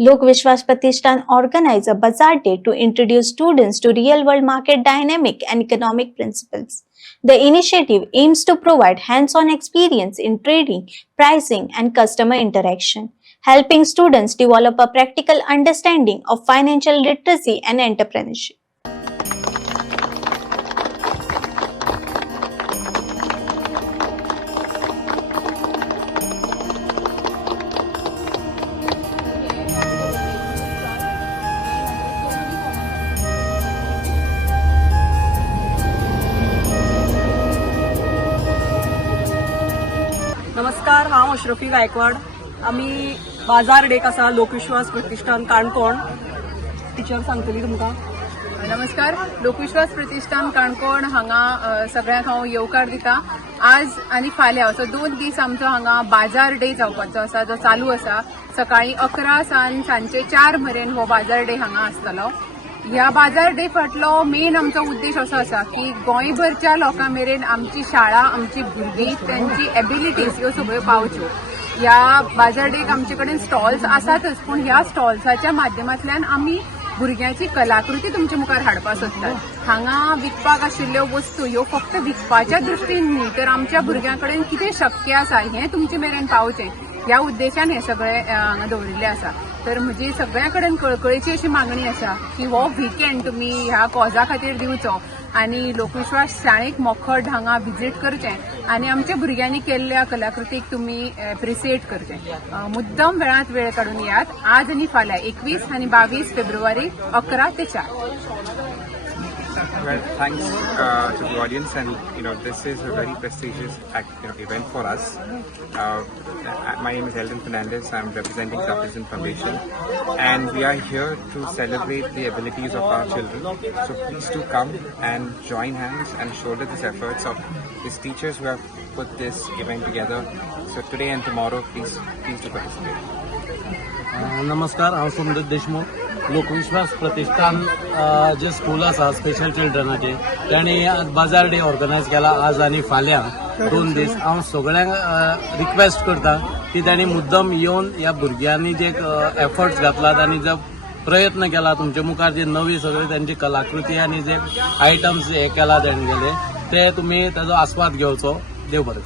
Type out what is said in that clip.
Lok Vishwas Pratishthan organized a bazaar day to introduce students to real-world market dynamic and economic principles. The initiative aims to provide hands-on experience in trading, pricing, and customer interaction, helping students develop a practical understanding of financial literacy and entrepreneurship. नमस्कार, हांव अश्रफी गायकवाड. आम्ही बाजार deck आसा लोकविश्वास प्रतिष्ठान Canacona. Teacher सांगतली तुमकां. नमस्कार, लोकविश्वास प्रतिष्ठान काणकोण हांगा सगळ्यांक हांव येवकार दिता. आज आनी फाल्यां असो 2 दीस आमचो हांगा बाजार डे जावपाचो आसा, जो चालू आसा. सकाळी 11 सावन सांजे 4 मेरेन हो बाजार डे हांगा आसतलो. ह्या बाजार डे फाटलो मेन आमचो उद्देश असो आसा की गोंयभरच्या लोकां मेरेन आमची शाळा, आमची भुरगीं, त्यांची एबिलिटीज ह्यो सगळ्यो पावच्यो. ह्या बाजार डेक आमचे कडेन स्टॉल्स आसातच, पूण ह्या स्टॉल्साच्या माध्यमांतल्यान आमी भुरग्यांची कलाकृती तुमचे मुखार हाडपाक सोदतात. हांगा विकपाक आशिल्ल्यो वस्तू ह्यो फक्त विकपाच्या दृश्टीन न्ही, तर आमच्या भुरग्यां कडेन कितें शक्य आसा हें तुमचे मेरेन पावचें ह्या उद्देशान हे सगळे हांगा दवरिल्ले आसा. तर म्हजी सगळ्यां कडेन कळकळीची अशी मागणी आसा की हो विकेंड तुमी ह्या कॉजा खातीर दिवचो आनी लोकविश्वास शाळेक मोखड हांगा व्हिजीट करचें आनी आमच्या भुरग्यांनी केल्ल्या कलाकृतीक तुमी एप्रिसिएट करचें. मुद्दम वेळांत वेळ काडून येयात. आज आनी फाल्यां 21 आनी 22 फेब्रुवारी 11 ते 4. Well, thanks to the audience, and this is a very prestigious event for us. My name is Eldon Fernandez. I'm representing Sufficient Foundation, and we are here to celebrate the abilities of our children. So please do come and join hands and shoulder these efforts of these teachers who have put this event together. So today and tomorrow, please do participate. नमस्कार, हांव सोमदत्त देशमुख. लोकविश्वास प्रतिष्ठान जे school आसा special चिल्ड्रनाचे तांणी बाजार day organise केला आज आनी फाल्यां 2 दीस. हांव सगळ्यांक रिक्वेस्ट करता की तांणी मुद्दम येवन ह्या भुरग्यांनी जे एफर्ट्स घातलात आनी जो प्रयत्न केला तुमचे मुखार जे नवी सगळी तांची कलाकृती आनी जे आयटम्स हे केला तांगेले ते तुमी ताजो आस्वाद घेवचो. देव बरें.